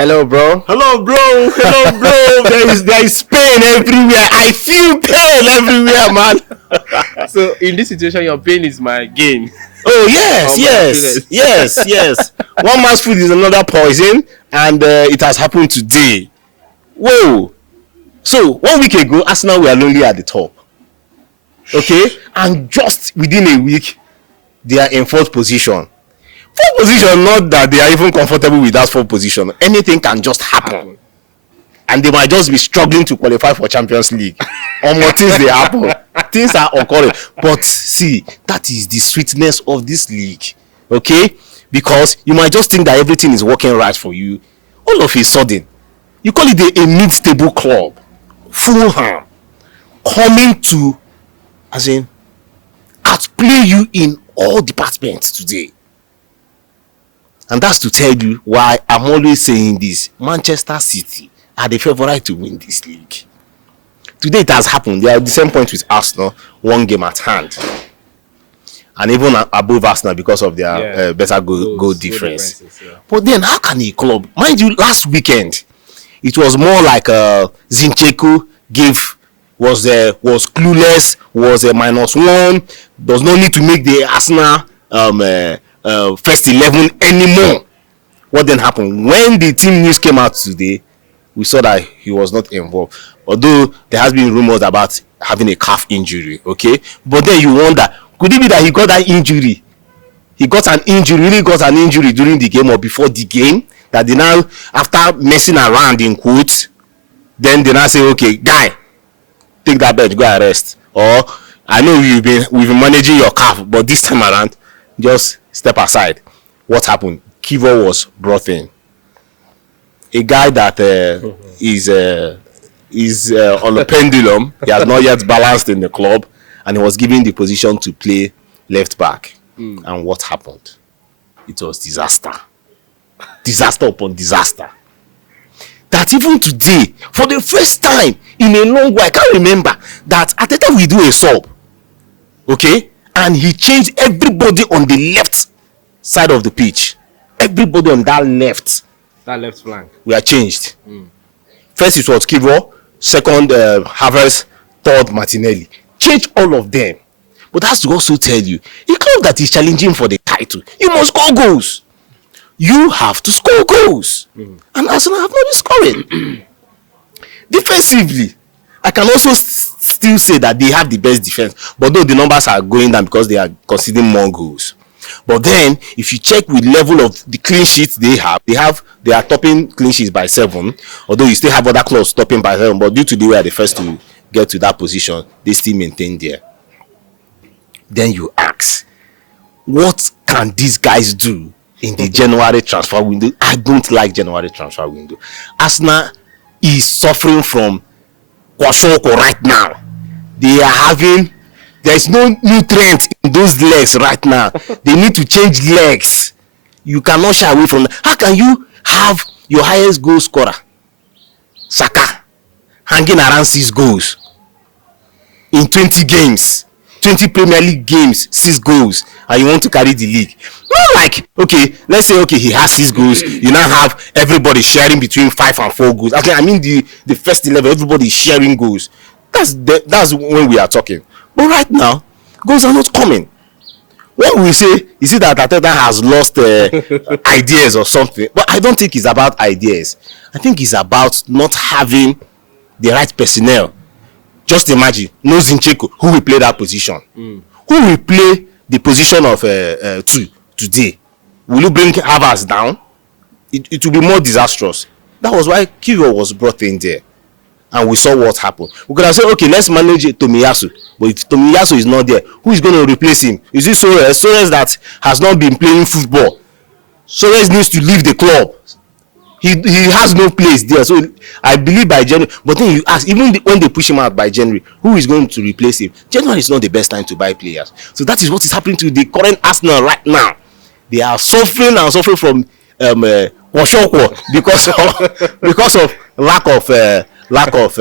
Hello, bro. Hello, bro. Hello, bro. there is pain everywhere. I feel pain everywhere, man. So in this situation, your pain is my gain. Oh yes. One man's food is another poison, and it has happened today. Whoa. So 1 week ago, Arsenal were lonely at the top. Okay, and just within a week, they are in fourth position. Fourth position, not that they are even comfortable with that fourth position. Anything can just happen, and they might just be struggling to qualify for Champions League. Or more things they happen. Things are occurring. But see, that is the sweetness of this league. Okay, because you might just think that everything is working right for you. All of a sudden, you call it a mid-table club, Fulham, coming to, as in, outplay you in all departments today. And that's to tell you why I'm always saying this. Manchester City are the favorite to win this league. Today it has happened. They are at the same point with Arsenal, 1 game at hand. And even above Arsenal because of their better goal difference. Yeah. But then how can a club, mind you, last weekend, it was more like Zinchenko was clueless, was a -1. Does not need to make the Arsenal first 11 anymore. What then happened? When the team news came out today, we saw that he was not involved. Although there has been rumors about having a calf injury, okay? But then you wonder, could it be that he got that injury? He got an injury during the game or before the game, that they now, after messing around in quotes, then they now say, okay, guy, take that bench, go and rest. Or I know we've been managing your calf, but this time around, just step aside. What happened? Kivo was brought in. A guy that is on the pendulum. He has not yet balanced in the club, and he was given the position to play left back. And what happened? It was disaster. Disaster upon disaster. That even today, for the first time in a long while, I can't remember that at the time we do a sub, okay, and he changed everybody on the left side of the pitch. Everybody on that left flank. We are changed. First it was Kivo, second Havertz, third Martinelli. Change all of them. But that's to also tell you, a club that is challenging for the title, you must score goals. You have to score goals. And Arsenal have not been scoring. Defensively, I can also still say that they have the best defense. But though the numbers are going down because they are conceding more goals. But then, if you check with level of the clean sheets they are topping clean sheets by 7. Although you still have other clubs topping by 7. But due to the way they are the first to get to that position, they still maintain there. Then you ask, what can these guys do in the January transfer window? I don't like January transfer window. Arsenal is suffering from kwashiorkor right now. There is no nutrient in those legs right now. They need to change legs. You cannot shy away from that. How can you have your highest goal scorer, Saka, hanging around 6 goals in 20 games, 20 Premier League games, 6 goals, and you want to carry the league? Not like, okay, let's say, okay, he has 6 goals. You now have everybody sharing between 5 and 4 goals. Okay, I mean the first 11, everybody is sharing goals. That's when we are talking. But right now, goals are not coming. When we say, is it that Arteta has lost ideas or something? But I don't think it's about ideas. I think it's about not having the right personnel. Just imagine, no Zinchenko, who will play that position? Who will play the position of 2 today? Will you bring Havertz down? It will be more disastrous. That was why Kivo was brought in there. And we saw what happened. We could have said, okay, let's manage Tomiyasu. But if Tomiyasu is not there, who is going to replace him? Is it Soares? Soares that has not been playing football. Soares needs to leave the club. He has no place there. So I believe by January. But then you ask, even when they push him out by January, who is going to replace him? January is not the best time to buy players. So that is what is happening to the current Arsenal right now. They are suffering from kwashiorkor because of lack of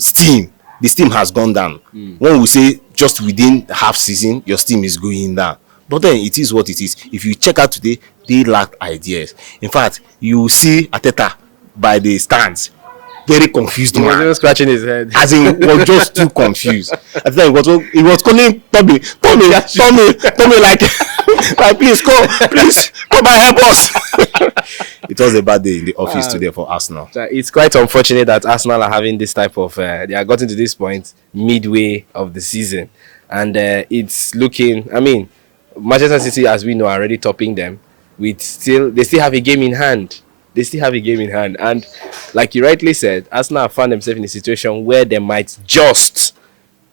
steam. The steam has gone down. When we say just within half season, your steam is going down. But then it is what it is. If you check out today, they lacked ideas. In fact, you see Ateta by the stands, very confused He was man. even scratching his head. As in, was just too confused. At the time, he was calling Tommy, like, like, please come and help us. It was a bad day in the office today for Arsenal. It's quite unfortunate that Arsenal are having this type of. They are gotten to this point midway of the season, and it's looking. I mean, Manchester City, as we know, are already topping them. They still have a game in hand. And like you rightly said, Arsenal have found themselves in a situation where they might just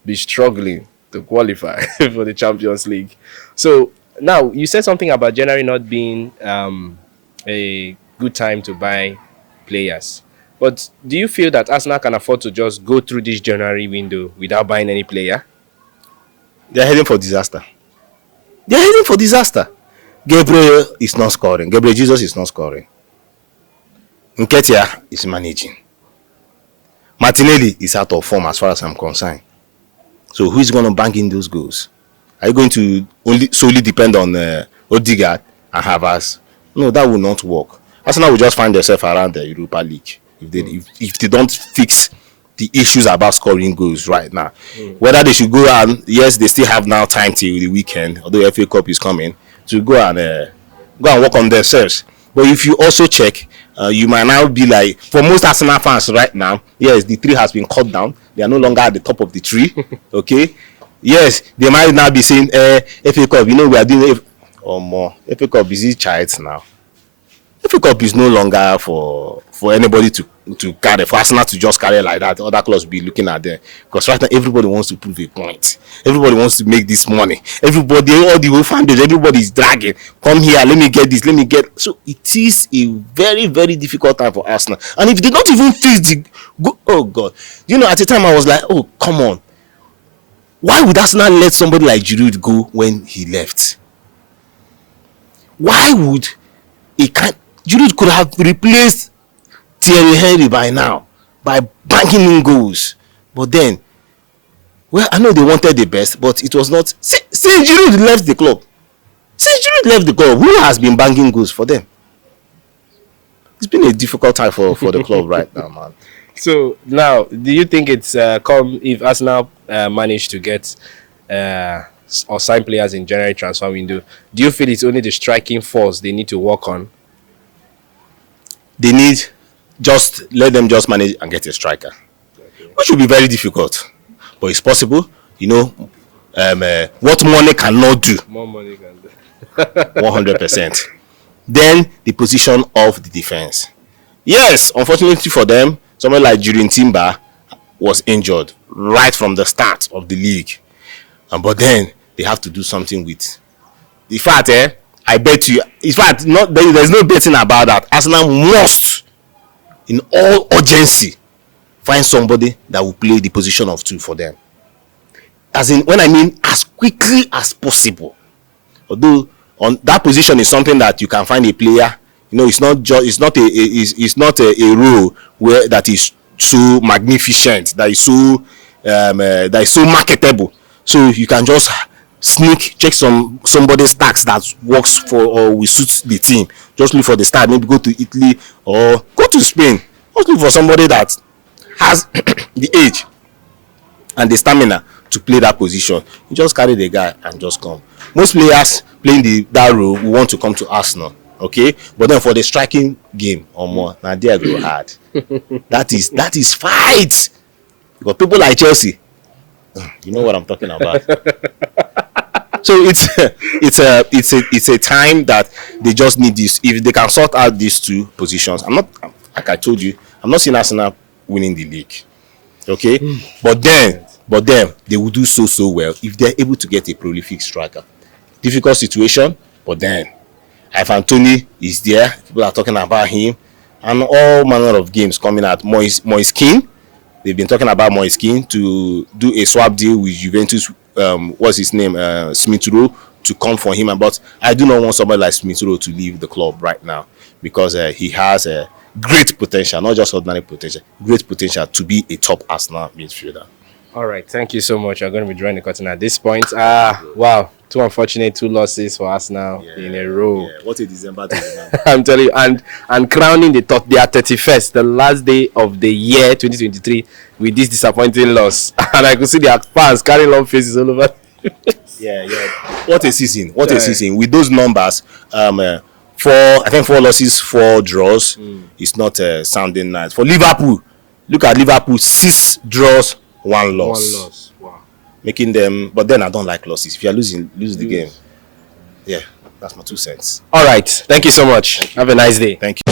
be struggling to qualify for the Champions League. So now you said something about January not being a good time to buy players. But do you feel that Arsenal can afford to just go through this January window without buying any player? They're heading for disaster. Gabriel is not scoring. Gabriel Jesus is not scoring. Nketiah is managing. Martinelli is out of form as far as I'm concerned. So who is going to bank in those goals? Are you going to solely depend on Odegaard and Havertz? No, that will not work. Arsenal will just find themselves around the Europa League if they don't fix the issues about scoring goals right now. Whether they should go and yes, they still have now time till the weekend, although FA Cup is coming, to go and work on themselves. But if you also check, you might now be like, for most Arsenal fans right now, yes, the tree has been cut down. They are no longer at the top of the tree. Okay? Yes, they might now be saying, FA Cup, we are doing more. FA Cup is child now. FA Cup is no longer for anybody to carry, for Arsenal to just carry like that. Other clubs will be looking at them. Because right now, everybody wants to prove a point. Everybody wants to make this money. Everybody, all the whole founders, everybody is dragging. Come here, let me get this, let me get. So it is a very, very difficult time for Arsenal. And if they don't even fix oh God. At the time I was like, oh, come on. Why would Arsenal let somebody like Giroud go when he left? Why would Giroud could have replaced Thierry Henry by now by banking in goals, but then, well, I know they wanted the best, but it was not. Since Giroud left the club, who has been banking goals for them? It's been a difficult time for the club right now, man. So now, do you think it's come if Arsenal manage to get or sign players in January transfer window? Do you feel it's only the striking force they need to work on? They need let them just manage and get a striker, which will be very difficult, but it's possible. What money cannot do, More money can do. 100%. Then the position of the defense. Yes, unfortunately for them, someone like Julian Timber was injured right from the start of the league, but then they have to do something with. In fact, I bet you. In fact, there's no betting about that. Arsenal must, in all urgency, find somebody that will play the position of 2 for them. As in, when I mean as quickly as possible. Although on that position is something that you can find a player. It's not a role where that is so magnificent, that is so marketable. So you can just check somebody's tax that works for or will suit the team. Just look for the start, maybe go to Italy or go to Spain. Just look for somebody that has the age and the stamina to play that position. You just carry the guy and just come. Most players playing that role will want to come to Arsenal, okay? But then for the striking game or more, now there go hard. That is fight. Because people like Chelsea, you know what I'm talking about. So it's a time that they just need this. If they can sort out these 2 positions, like I told you, I'm not seeing Arsenal winning the league. Okay? But then they will do so well if they're able to get a prolific striker. Difficult situation, but then Ivan Toney is there. People are talking about him, and all manner of games coming out. Moise Kean, they've been talking about Moise Kean to do a swap deal with Juventus. What's his name? Smith Rowe to come for him. But I do not want somebody like Smith Rowe to leave the club right now because he has a great potential, not just ordinary potential, great potential to be a top Arsenal midfielder. All right, thank you so much. I'm going to be drawing the curtain at this point. Wow, Too unfortunate, 2 losses for Arsenal in a row. Yeah, what a December to remember. I'm telling you, and crowning their 31st, the last day of the year 2023, with this disappointing loss. And I could see their fans carrying long faces all over. Yeah. What a season! What a season! With those numbers, four losses, 4 draws. It's not sounding nice for Liverpool. Look at Liverpool: 6 draws, 1 loss. 1 loss. Wow. Making them, but then I don't like losses. If you are losing, lose the game. Yeah, that's my 2 cents. All right. Thank you so much. Have a nice day. Thank you.